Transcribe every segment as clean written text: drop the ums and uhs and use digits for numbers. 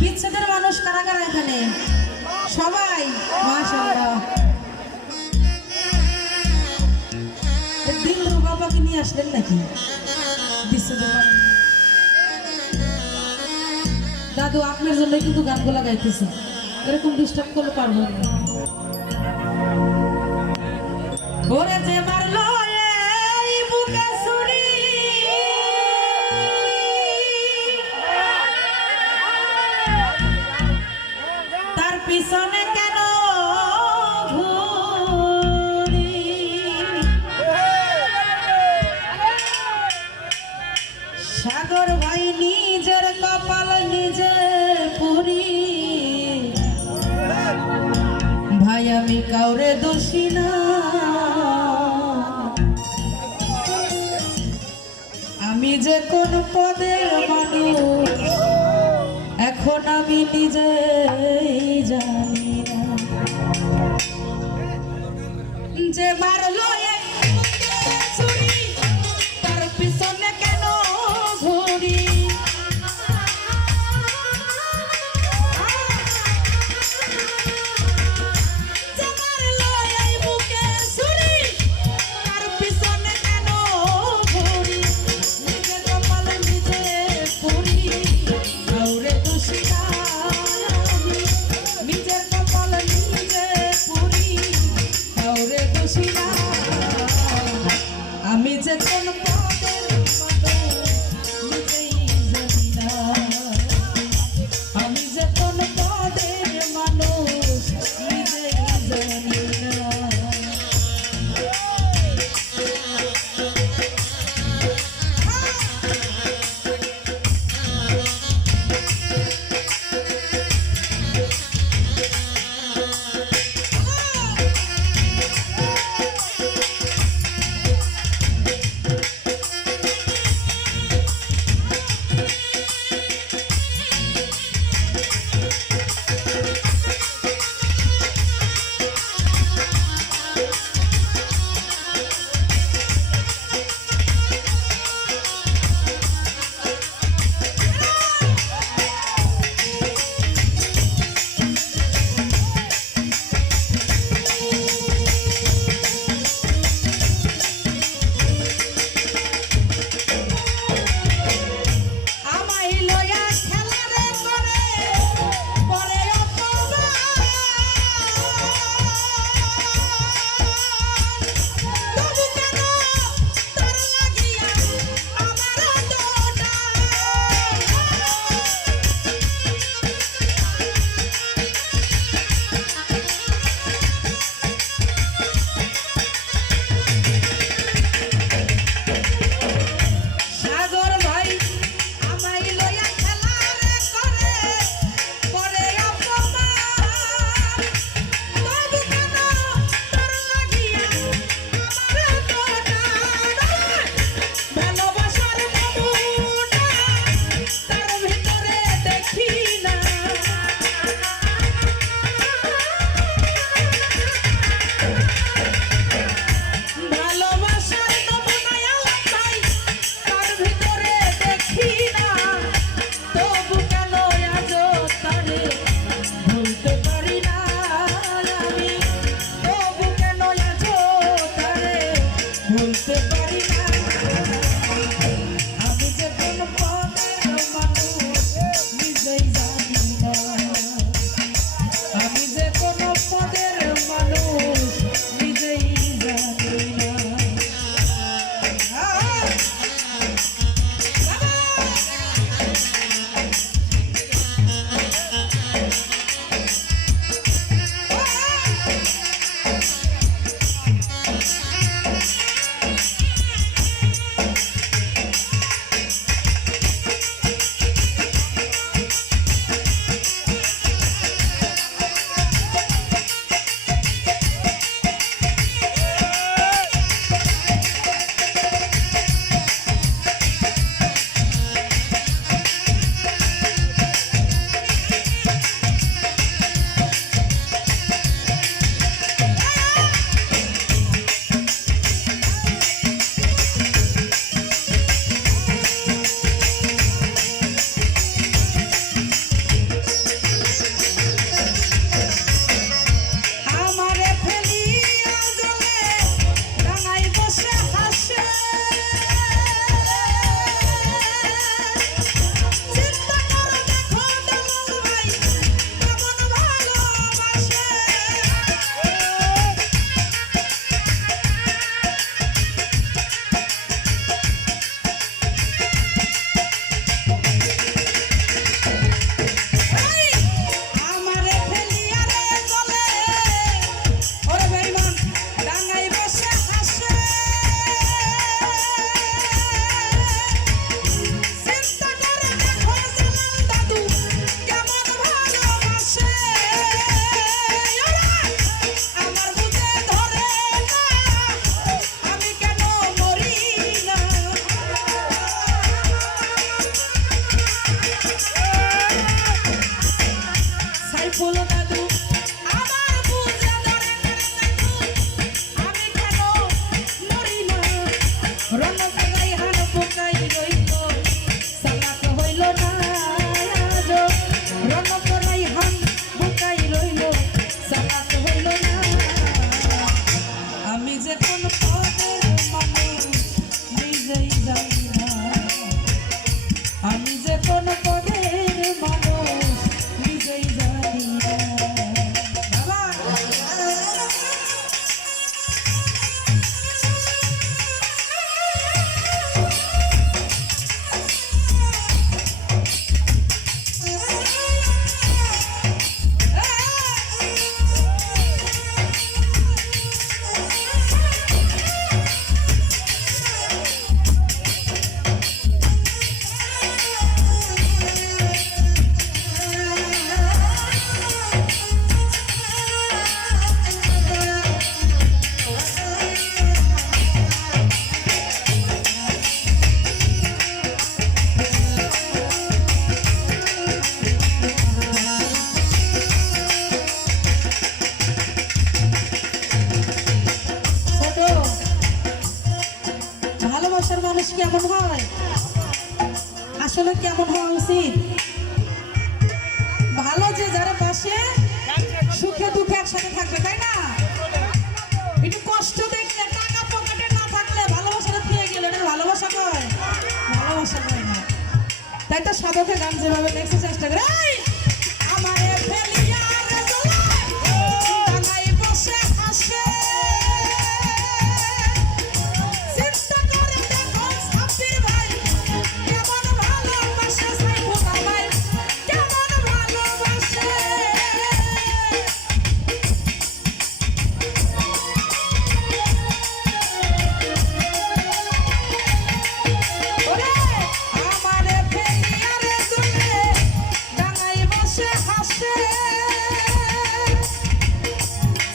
বিচ্ছেদের মানুষ কারা কারা এখানে? সবাই মাশাআল্লাহ। দিলরু বাবাকে নিয়ে আসলেন নাকি বিচ্ছেদের মানুষ? দাদু আপনার জন্য কিন্তু গানগুলা গাইতেছে, এরকম ডিস্টার্ব করলে পারবো না। ওরে যে মারলো এই বুকে ছুরি, তার পিছনে কেন ঘুরি? সাগর ভাই নিজের কপাল নিজে পুরি, ভাই আমি কাউরে দোষী না, আমি যে কোন পদের মানুষ এখন আমি নিজেই জানি না। যে মারলো এই বুকে ছুরি, তার পিছনে কেন ঘুরি? যে মারলো এই বুকে ছুরি, তার পিছনে কেন ঘুরি? নিজে কপাল নিজে পুরি, কাউরে দোষী না আমি, নিজের কপাল নিজে পুরি, কাউরে দোষী না। উচিত। ভালো যে যারা পাশে সুখে দুঃখে একসাথে থাকবে, তাই না? একটু কষ্ট দেখলে, টাকা পকেটে না থাকলে ভালোবাসাটা পেয়ে গেলে এটা ভালোবাসা কয়? ভালোবাসা কয় না। তাই তো সাধকের গান যেভাবে লেখতে চেষ্টা করে, এই আমারে ফেলিয়া রে জলায় ডাঙায় বসে হাসে, চিন্তা করে দেখো সাব্বির ভাই কেমন ভালোবাসে, সাইফুল ভাই কেমন ভালোবাসে। ওরে আমারে ফেলিয়া রে জলায় ডাঙায় বসে হাসে,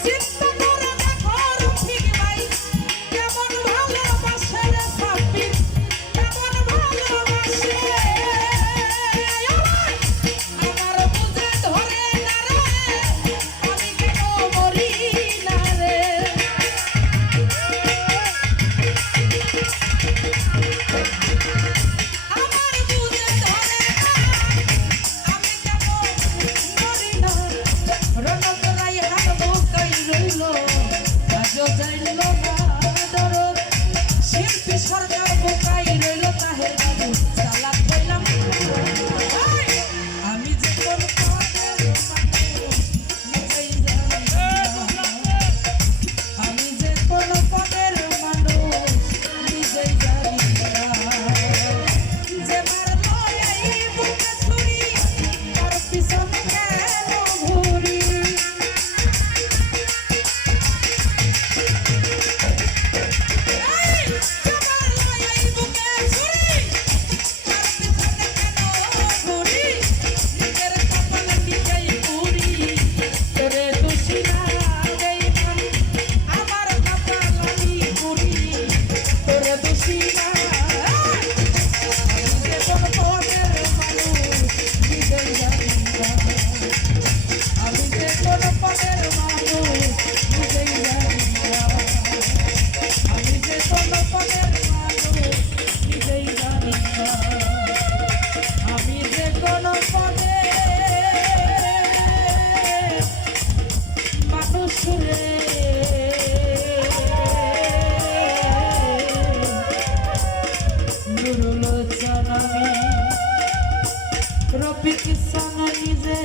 চিন্তা করে দেখো রফিক ভাই কেমন ভালোবাসে রে সাব্বির কেমন ভালোবাসে। আমার বুঝে ধরে না রে, আমি কেন মরি না রে। আমার বুঝে ধরে না, আমি কেন মরি না। রনক রায় হাত বোকাই রইল, আজও যাইল না দরদ। শিল্পী সরকার বোকাই রইল, তাহের বাবু চালাক হইলাম। আমি যে কোন পদের মানুষ নিজেই জানি না। আমি যে কোন পদের মানুষ নিজেই জানি না। যে মারলো এই বুকে ছুরি, তার পিছনে কেন ঘুরি। এই যে মারলো এই বুকে ছুরি, তার পিছনে কেন ঘুরি। নিজের কপালে নিজেই পুরি, তোরে দোষী না বেঈমান, আমার কপাল আমি পুরি, তোরে দোষী না। আমি যে কোন পদের মানুষ নিজেই জানি না। আমি যে কোন পদের মানুষ নিজেই জানি না। আমি যে কোন পদের মানুষ নিজেই জানি না। আমি যে কোন পদের মানুষ রে। নুরুল চান আমি রফিক চান নিজে